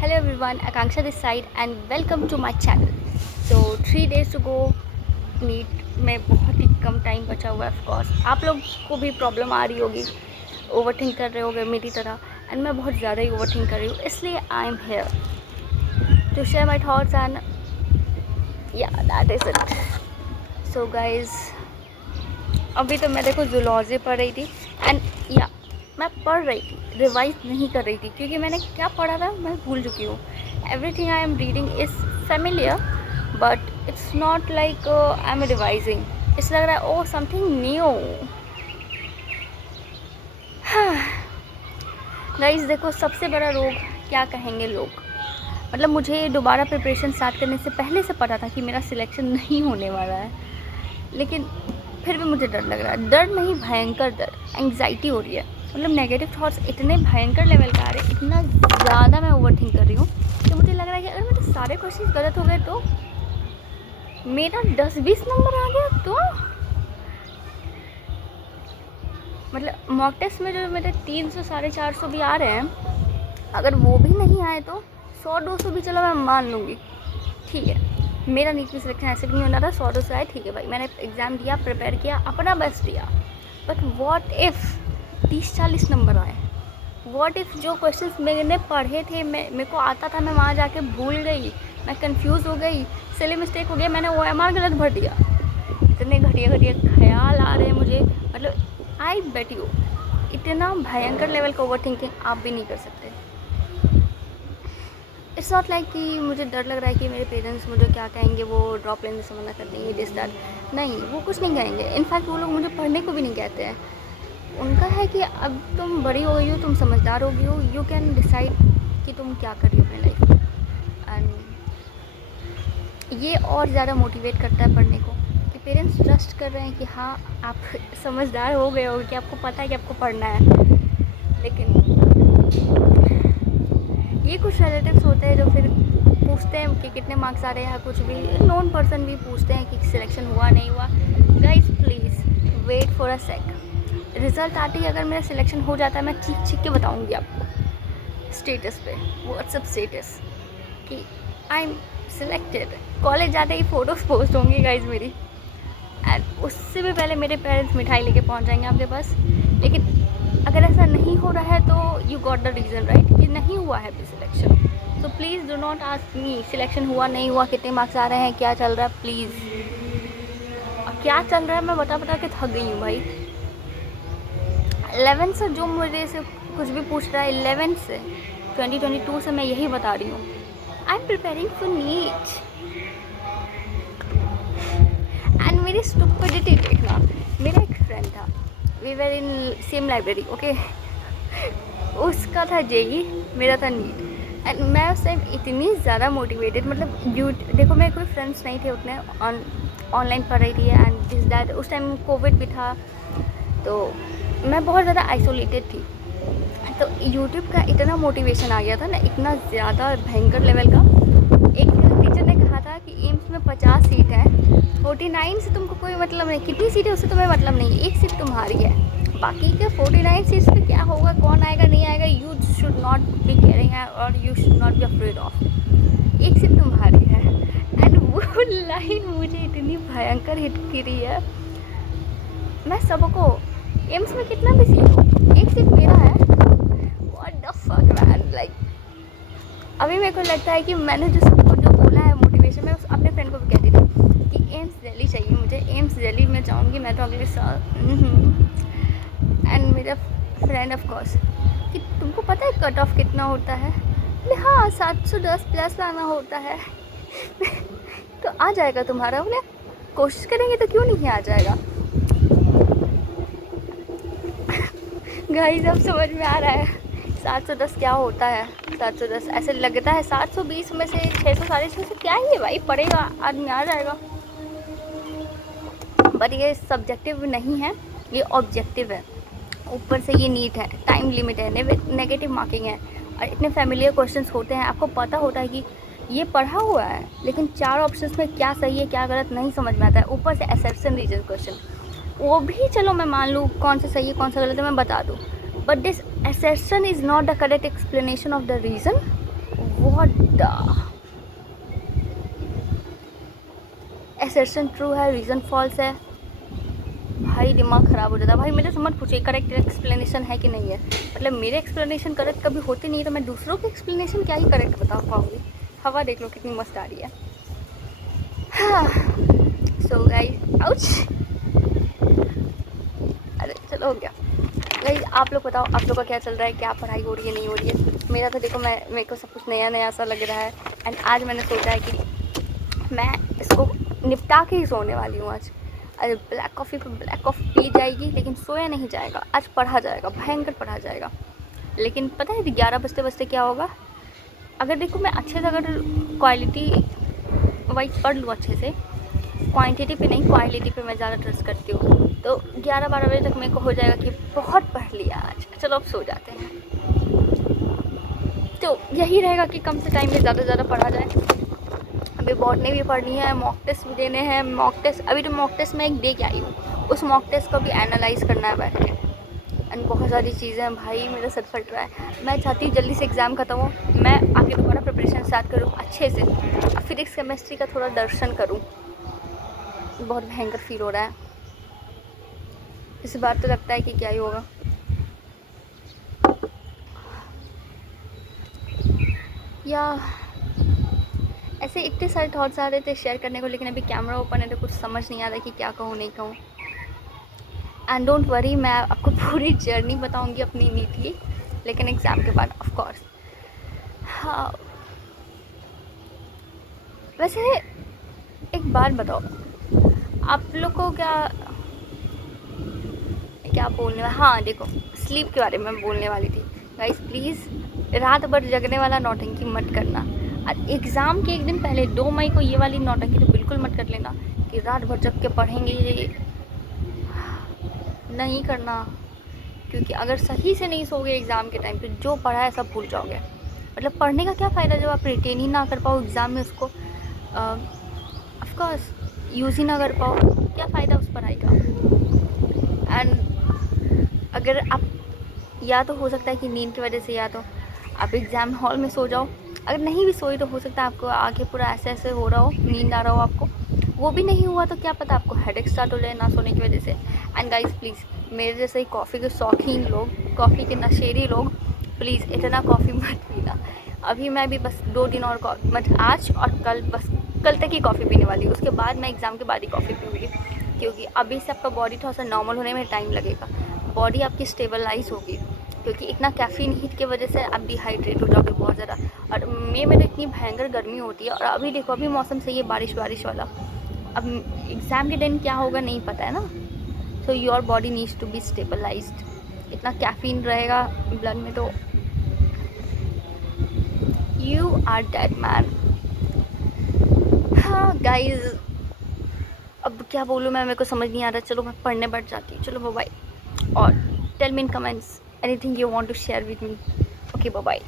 Hello everyone, Akanksha this side and welcome to my channel. So 3 days to go NEET में बहुत ही कम time बचा हुआ है. Of course आप लोग को भी प्रॉब्लम आ रही होगी, ओवरथिंक कर रहे होगे मेरी तरह, एंड मैं बहुत ज़्यादा ही ओवरथिंक कर रही हूँ. इसलिए I am here to share my thoughts and yeah that is it. So guys, अभी तो मैं देखो जूलॉजी पढ़ रही थी एंड या मैं पढ़ रही थी, रिवाइज नहीं कर रही थी, क्योंकि मैंने क्या पढ़ा था मैं भूल चुकी हूँ. Everything I am reading is familiar but it's not like I am revising. It's लग रहा है ओ समथिंग न्यू. गाइस देखो, सबसे बड़ा रोग क्या कहेंगे लोग, मतलब मुझे दोबारा प्रिपरेशन स्टार्ट करने से पहले से पता था कि मेरा सिलेक्शन नहीं होने वाला है, लेकिन फिर भी मुझे डर लग रहा है. डर नहीं, भयंकर डर, एंग्जाइटी हो रही है. मतलब नेगेटिव थॉट्स इतने भयंकर लेवल का आ रहे, इतना ज़्यादा मैं ओवरथिंक कर रही हूँ कि मुझे लग रहा है कि अगर मेरे सारे क्वेश्चन गलत हो गए तो मेरा 10-20 नंबर आ गया तो मतलब मॉक टेस्ट में जो मेरे 300 450 भी आ रहे हैं, अगर वो भी नहीं आए तो 100-200 भी चलो मैं मान लूँगी. ठीक है, मेरा नीट में सिलेक्शन ऐसे भी नहीं होना था. 100-200 आए, ठीक है भाई, मैंने एग्ज़ाम दिया, प्रिपेयर किया, अपना बेस्ट दिया. बट वॉट इफ़ 30-40 नंबर आए? वॉट इफ़ जो क्वेश्चंस मैंने पढ़े थे, मेरे को आता था, मैं वहाँ जाके भूल गई, मैं कंफ्यूज हो गई, सिली मिस्टेक हो गया, मैंने OMR गलत भर दिया. इतने घटिया ख्याल आ रहे हैं मुझे, मतलब आई बेट यू इतना भयंकर लेवल का ओवर थिंकिंग आप भी नहीं कर सकते. इट्स नॉट लाइक कि मुझे डर लग रहा है कि मेरे पेरेंट्स मुझे क्या कहेंगे, वो ड्रॉप लेने से मना कर देंगे, दिस दैट. नहीं, वो कुछ नहीं कहेंगे. इनफैक्ट वो लोग मुझे पढ़ने को भी नहीं कहते हैं. उनका है कि अब तुम बड़ी हो गई हो, तुम समझदार हो गई हो, यू कैन डिसाइड कि तुम क्या कर रही हो अपनी लाइफ में. एंड ये और ज़्यादा मोटिवेट करता है पढ़ने को कि पेरेंट्स ट्रस्ट कर रहे हैं कि हाँ आप समझदार हो गए हो, कि आपको पता है कि आपको पढ़ना है. लेकिन ये कुछ रिलेटिव्स होते हैं जो फिर पूछते हैं कि कितने मार्क्स आ रहे हैं, कुछ भी नॉन पर्सन भी पूछते हैं कि सिलेक्शन हुआ नहीं हुआ. Guys please wait for a sec. Result आते ही अगर मेरा सिलेक्शन हो जाता है, मैं चीख के बताऊंगी आपको स्टेटस पे, व्हाट्सएप स्टेटस, कि आई एम सिलेक्टेड. कॉलेज जाते ही फ़ोटोज़ पोस्ट होंगी गाइज मेरी, एंड उससे भी पहले मेरे पेरेंट्स मिठाई लेके पहुंच जाएंगे आपके पास. लेकिन अगर ऐसा नहीं हो रहा है तो you got the reason right, कि नहीं हुआ है अभी selection. So please do not ask me selection हुआ नहीं हुआ, कितने मार्क्स आ रहे हैं, क्या चल रहा है. प्लीज़, क्या चल रहा है मैं बता के थक गई हूँ भाई. 11 से जो मुझे से कुछ भी पूछ रहा है, 11 से 2022 से मैं यही बता रही हूँ, I am preparing for NEET. And मेरी स्टुपिडिटी देखना, मेरा एक फ्रेंड था, we were in same library, okay. उसका था JEE, मेरा था नीट. एंड मैं उस टाइम इतनी ज़्यादा मोटिवेटेड, मतलब देखो मेरे कोई फ्रेंड्स नहीं थे उतने, ऑनलाइन पढ़ रही थी एंड दिस दैट. उस टाइम कोविड भी था तो मैं बहुत ज़्यादा आइसोलेटेड थी. तो यूट्यूब का इतना मोटिवेशन आ गया था ना, इतना ज़्यादा भयंकर लेवल का. एक टीचर ने कहा था कि एम्स में 50 सीट है, 49 से तुमको कोई मतलब नहीं, कितनी सीट है उससे तुम्हें मतलब नहीं, एक सीट तुम्हारी है, बाकी के 49 सीट्स पे क्या होगा, कौन आएगा नहीं आएगा, you should not be caring और you should not be afraid of. एक सीट तुम्हारी है. एंड वो लाइन मुझे इतनी भयंकर हिट करी है. मैं सबको, एम्स में कितना भी सीट हो, एक सीट मेरा है. What the fuck man, like अभी मेरे को लगता है कि मैंने जो सबको जो बोला है मोटिवेशन, मैं अपने फ्रेंड को भी कहती थी कि एम्स दिल्ली चाहिए मुझे, एम्स दिल्ली में जाऊँगी मैं तो अगले साल. एंड मेरा फ्रेंड ऑफ कोर्स कि तुमको पता है कट ऑफ कितना होता है. बोले हाँ 710 प्लस लाना होता है. तो आ जाएगा तुम्हारा. बोले कोशिश करेंगे तो क्यों नहीं आ जाएगा. गाइस अब समझ में आ रहा है 710 क्या होता है. 710 ऐसे लगता है 720 में से 600 650 क्या ही है भाई, पड़ेगा आदमी आ जाएगा. बट ये सब्जेक्टिव नहीं है, ये ऑब्जेक्टिव है. ऊपर से ये नीट है, टाइम लिमिट है, नेगेटिव मार्किंग है, और इतने फैमिलियर क्वेश्चंस होते हैं, आपको पता होता है कि ये पढ़ा हुआ है, लेकिन 4 ऑप्शंस में क्या सही है क्या गलत नहीं समझ में आता है. ऊपर से एक्सेप्शन रीजन क्वेश्चन, वो भी चलो मैं मान लूँ कौन सा सही है कौन सा गलत है मैं बता दूँ, but this assertion is not the correct explanation of the reason what assertion true है, रीज़न फॉल्स है, भाई दिमाग ख़राब हो जाता है। भाई मेरे से मत पूछिए करेक्ट एक्सप्लेनेशन है कि नहीं है, मतलब मेरे एक्सप्लेनेशन करेक्ट कभी होते नहीं, तो मैं दूसरों के एक्सप्लेनेशन क्या ही करेक्ट बता पाऊँगी। हवा देख लो कितनी मस्त आ रही है। हाँ, सो गाइस, आउच, अरे चलो हो गया। गाइस आप लोग बताओ, आप लोग का क्या चल रहा है, क्या पढ़ाई हो रही है, नहीं हो रही है? मेरा तो देखो, मेरे को सब कुछ नया नया सा लग रहा है। एंड आज मैंने सोचा है कि मैं इसको निपटा के ही सोने वाली हूँ आज। अरे ब्लैक कॉफ़ी पे ब्लैक कॉफ़ी पी जाएगी, लेकिन सोया नहीं जाएगा। आज पढ़ा जाएगा, भयंकर पढ़ा जाएगा। लेकिन पता है 11 बजते बजते क्या होगा? अगर देखो मैं अच्छे से अगर क्वालिटी वाइज पढ़ लूँ अच्छे से, क्वांटिटी पे नहीं क्वालिटी पे मैं ज़्यादा ट्रस्ट करती हूँ, तो 11-12 बजे तक मेरे को हो जाएगा कि बहुत पढ़ लिया आज, चलो अब सो जाते हैं। तो यही रहेगा कि कम से टाइम में ज़्यादा से ज़्यादा पढ़ा जाए। अभी बॉटनी भी पढ़नी है, मॉक टेस्ट भी देने हैं। मॉक टेस्ट अभी तो मॉक टेस्ट में एक दे के आई हूँ, उस मॉक टेस्ट को भी एनालाइज करना है बैठ के। एंड बहुत सारी चीज़ें हैं भाई, मेरा सर फट रहा है। मैं चाहती हूँ जल्दी से एग्ज़ाम ख़त्म हो, मैं आगे दोबारा प्रिपरेशन स्टार्ट करूँ अच्छे से, फिजिक्स केमिस्ट्री का थोड़ा दर्शन करूँ। बहुत भयंकर फील हो रहा है इस बार, तो लगता है कि क्या ही होगा। या ऐसे इतने सारे थॉट्स आ रहे थे शेयर करने को, लेकिन अभी कैमरा ओपन है तो कुछ समझ नहीं आ रहा कि क्या कहूँ नहीं कहूँ। एंड डोंट वरी, मैं आपको पूरी जर्नी बताऊँगी अपनी नीट की, लेकिन एग्ज़ाम के बाद ऑफ कोर्स। हाँ, वैसे एक बात बताओ, आप लोग को क्या बोलने वाला, हाँ देखो, स्लीप के बारे में बोलने वाली थी। गाइस प्लीज़ रात भर जगने वाला नौटंकी मत करना। और एग्ज़ाम के एक दिन पहले 2 मई को ये वाली नौटंकी तो बिल्कुल मत कर लेना कि रात भर जग के पढ़ेंगे, ये नहीं करना। क्योंकि अगर सही से नहीं सोओगे एग्ज़ाम के टाइम पे, जो पढ़ा है सब भूल जाओगे। मतलब पढ़ने का क्या फ़ायदा जब आप रिटेन ही ना कर पाओ एग्ज़ाम में, उसको ऑफ कोर्स यूज़ ही ना कर पाओ, क्या फ़ायदा उस पढ़ाई का। एंड अगर आप, या तो हो सकता है कि नींद की वजह से, या तो आप एग्ज़ाम हॉल में सो जाओ। अगर नहीं भी सोई तो हो सकता है आपको आगे पूरा ऐसे ऐसे हो रहा हो, नींद आ रहा हो आपको। वो भी नहीं हुआ तो क्या पता आपको हेडेक स्टार्ट हो जाए ना सोने की वजह से। एंड गाइस प्लीज़, मेरे जैसे ही कॉफ़ी के शौकीन लोग, कॉफ़ी के नशेरी लोग, प्लीज़ इतना कॉफ़ी मत पीना। अभी मैं भी बस 2 दिन और मतलब आज और कल, बस कल तक ही कॉफ़ी पीने वाली हूँ। उसके बाद मैं एग्ज़ाम के बाद ही कॉफ़ी पीऊँगी, क्योंकि अभी से आपका बॉडी थोड़ा सा नॉर्मल होने में टाइम लगेगा। बॉडी आपकी स्टेबलाइज होगी, क्योंकि इतना कैफ़ीन हीट की वजह से आप डिहाइड्रेट हो जाओगे बहुत ज़्यादा। और मई में तो इतनी भयंकर गर्मी होती है, और अभी देखो अभी मौसम सही है, बारिश वाला। अब एग्ज़ाम के दिन क्या होगा नहीं पता है ना, so your body needs to be stabilised. इतना कैफ़ीन रहेगा ब्लड में तो यू आर डेड मैन। हाँ गाइज, अब क्या बोलूँ मैं, मेरे को समझ नहीं आ रहा। चलो मैं पढ़ने बैठ जाती हूँ, चलो बाय। और tell me in comments anything you want to share with me. Okay bye.